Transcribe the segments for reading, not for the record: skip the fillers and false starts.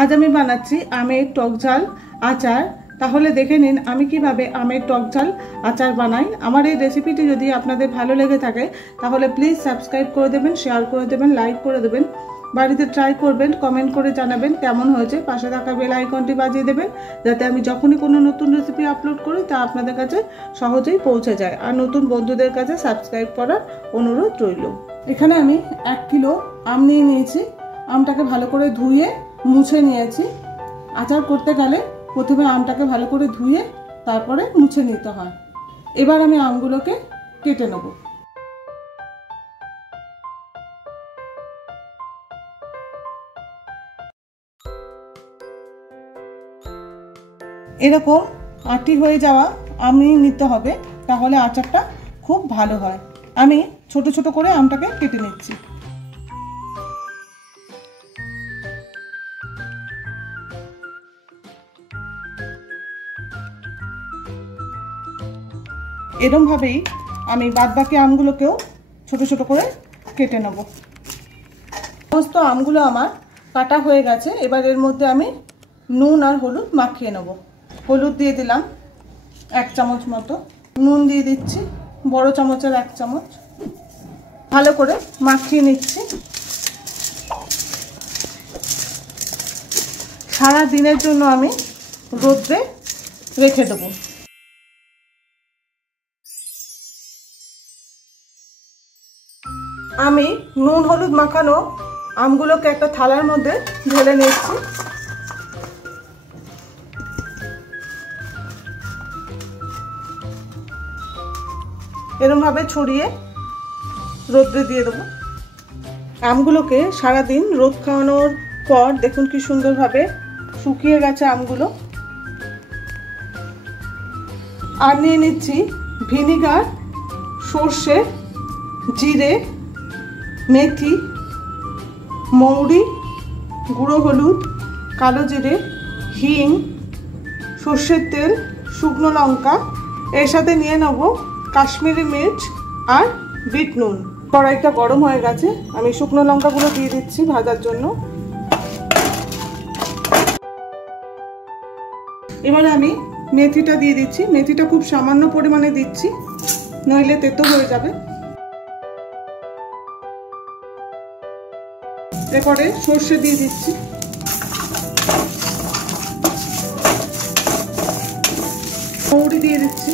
আজ আমি বানাচ্ছি আমের টক ঝাল আচার। তাহলে দেখে নিন আমি কিভাবে আমের টক ঝাল আচার বানাই। আমার এই রেসিপিটি যদি আপনাদের ভালো লেগে থাকে তাহলে প্লিজ সাবস্ক্রাইব করে দেবেন, শেয়ার করে দেবেন, লাইক করে দেবেন, বাড়িতে ট্রাই করবেন, কমেন্ট করে জানাবেন কেমন হয়েছে। পাশে থাকা বেল আইকনটি বাজিয়ে দেবেন যাতে আমি যখনই কোনো নতুন রেসিপি আপলোড করি তা আপনাদের কাছে সহজেই পৌঁছে যায়। আর নতুন বন্ধুদের কাছে সাবস্ক্রাইব করার অনুরোধ রইল। এখানে আমি 1 কিলো আম নিয়ে নিয়েছি। আমটাকে ভালো করে ধুয়ে মুছে নিয়েছি। আচার করতে গেলে প্রথমে আমটাকে ভালো করে ধুয়ে তারপরে মুছে নিতে হয়। এবার আমি আমগুলোকে কেটে নেব। এরকম আটি হয়ে যাওয়া আম নিতে হবে, তাহলে আচারটা খুব ভালো হয়। আমি ছোট ছোট করে আমটাকে কেটে নিচ্ছি। এরকম ভাবেই আমি বাদবাকি আমগুলোকেও ছোট ছোট করে কেটে নেব। সমস্ত আমগুলো আমার কাটা হয়ে গেছে। এবার এর মধ্যে আমি নুন আর হলুদ মাখিয়ে নেব। হলুদ দিয়ে দিলাম 1 চামচ মতো, নুন দিয়ে দিচ্ছি বড় চামচের 1 চামচ। ভালো করে মাখিয়ে নিচ্ছি। সারা দিনের জন্য আমি রোদ্রে রেখে দেবো। আমি নুন হলুদ মাখানো আমগুলোকে একটা থালার মধ্যে ঢেলে নিচ্ছি। এরকম ভাবে ছড়িয়ে রোদ্রে দিয়ে দেবো। আমগুলোকে সারাদিন রোদ খাওয়ানোর পর দেখুন কি সুন্দরভাবে শুকিয়ে গেছে আমগুলো। আর নিয়ে নিচ্ছি ভিনিগার, সর্ষে, জিরে, মেথি, মৌরি, গুঁড়ো হলুদ, কালো জিরে, হিং, সর্ষের তেল, শুকনো লঙ্কা। এর সাথে নিয়ে নেব কাশ্মীরি মির্চ আর বিট নুন। কড়াইটা গরম হয়ে গেছে, আমি শুকনো লঙ্কাগুলো দিয়ে দিচ্ছি ভাজার জন্য। এবারে আমি মেথিটা দিয়ে দিচ্ছি। মেথিটা খুব সামান্য পরিমাণে দিচ্ছি, নইলে তেতো হয়ে যাবে। এরপরে সর্ষে দিয়ে দিচ্ছি, মৌরি দিয়ে দিচ্ছি।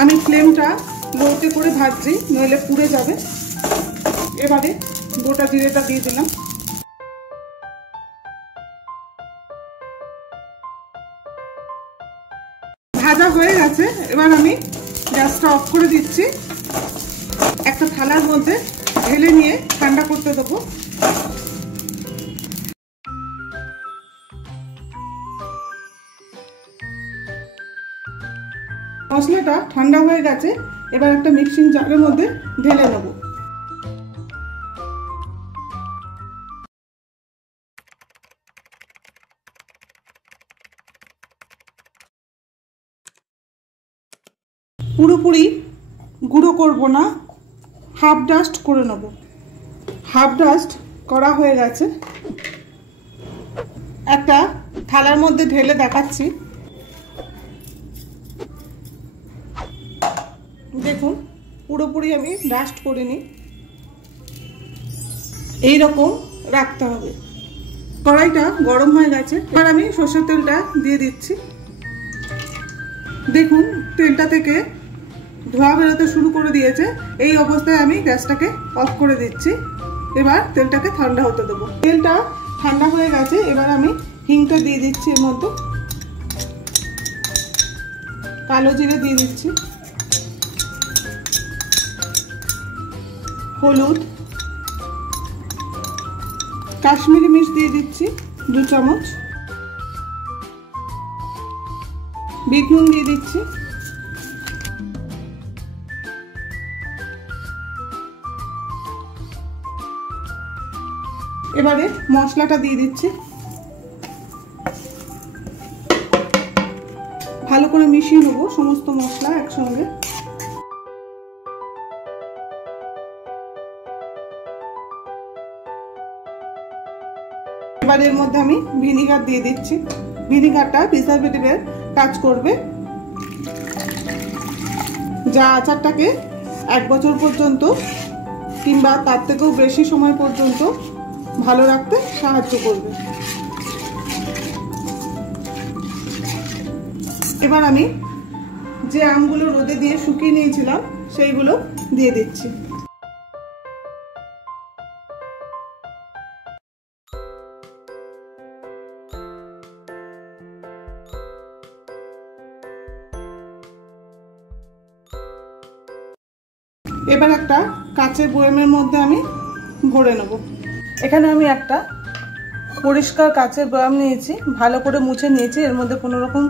আমি ফ্লেমটা লোতে করে ভাজছি, নইলে পুড়ে যাবে। এবারে গোটা জিরেটা দিয়ে দিলাম। ভাজা হয়ে গেছে, এবার আমি গ্যাসটা অফ করে দিচ্ছি। একটা থালার মধ্যে ঢেলে নিয়ে ঠান্ডা করতে দেবো। মশলাটা ঠান্ডা হয়ে গেছে, এবার একটা মিক্সিং জারের মধ্যে ঢেলে নেব। পুরোপুরি গুঁড়ো করব না, হাফ ডাস্ট করে নেব। হাফ ডাস্ট করা হয়ে গেছে, একটা থালার মধ্যে ঢেলে দেখাচ্ছি। দেখুন পুরোপুরি আমি ডাস্ট করিনি, এইরকম রাখতে হবে। কড়াইটা গরম হয়ে গেছে, এবার আমি সরষের তেলটা দিয়ে দিচ্ছি। দেখুন তেলটা থেকে ধোঁয়া বেরোতে শুরু করে দিয়েছে। এই অবস্থায় আমি গ্যাসটাকে অফ করে দিচ্ছি। এবার তেলটাকে ঠান্ডা হতে দেবো। তেলটা ঠান্ডা হয়ে গেছে, এবার আমি হিংটা দিয়ে দিচ্ছি। এর মধ্যে কালো জিরে দিয়ে দিচ্ছি, হলুদ, কাশ্মীরি মির্চ দিয়ে দিচ্ছি 2 চামচ, বিট নুন দিয়ে দিচ্ছি। এবারে মশলাটা দিয়ে দিচ্ছি। ভালো করে মিশিয়ে নেব সমস্ত মশলা একসঙ্গে। এবার এর মধ্যে আমি ভিনিগার দিয়ে দিচ্ছি। ভিনিগারটা প্রিজারভেটিভের কাজ করবে, যা আচারটাকে 1 বছর পর্যন্ত কিংবা তার থেকেও বেশি সময় পর্যন্ত ভালো রাখতে সাহায্য করবে। এবার আমি যে আমগুলো রোদে দিয়ে শুকিয়ে নিয়েছিলাম সেইগুলো দিয়ে দিচ্ছি। এবার একটা কাচের বয়ামের মধ্যে আমি ভরে নেব। এখানে আমি একটা পরিষ্কার কাচের বয়াম নিয়েছি, ভালো করে মুছে নিয়েছি। এর মধ্যে কোনো রকম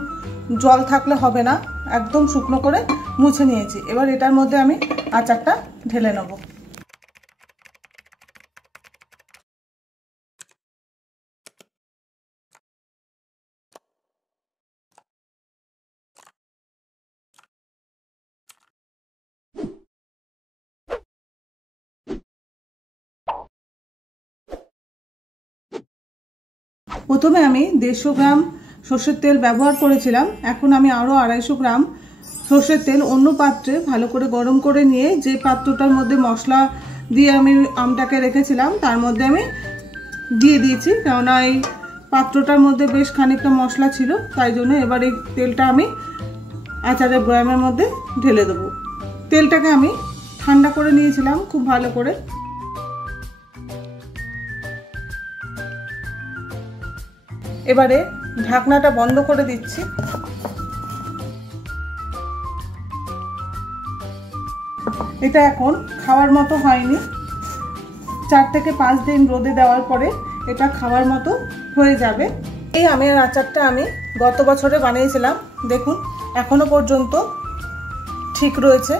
জল থাকলে হবে না, একদম শুকনো করে মুছে নিয়েছি। এবার এটার মধ্যে আমি আচারটা ঢেলে নেব। প্রথমে আমি 150 গ্রাম সর্ষের তেল ব্যবহার করেছিলাম। এখন আমি আরও 250 গ্রাম সর্ষের তেল অন্য পাত্রে ভালো করে গরম করে নিয়ে, যে পাত্রটার মধ্যে মশলা দিয়ে আমি আমটাকে রেখেছিলাম তার মধ্যে আমি দিয়ে দিয়েছি, কেননা এই পাত্রটার মধ্যে বেশ খানিকটা মশলা ছিল, তাই জন্য এবার এই তেলটা আমি আচারের বয়ামের মধ্যে ঢেলে দেবো। তেলটাকে আমি ঠান্ডা করে নিয়েছিলাম খুব ভালো করে। এবারে ঢাকনাটা বন্ধ করে দিচ্ছি। এটা এখন খাওয়ার মতো হয়নি, 4 থেকে 5 দিন রোদে দেওয়ার পরে এটা খাওয়ার মতো হয়ে যাবে। এই আমের আচারটা আমি গত বছরে বানিয়েছিলাম, দেখুন এখনো পর্যন্ত ঠিক রয়েছে।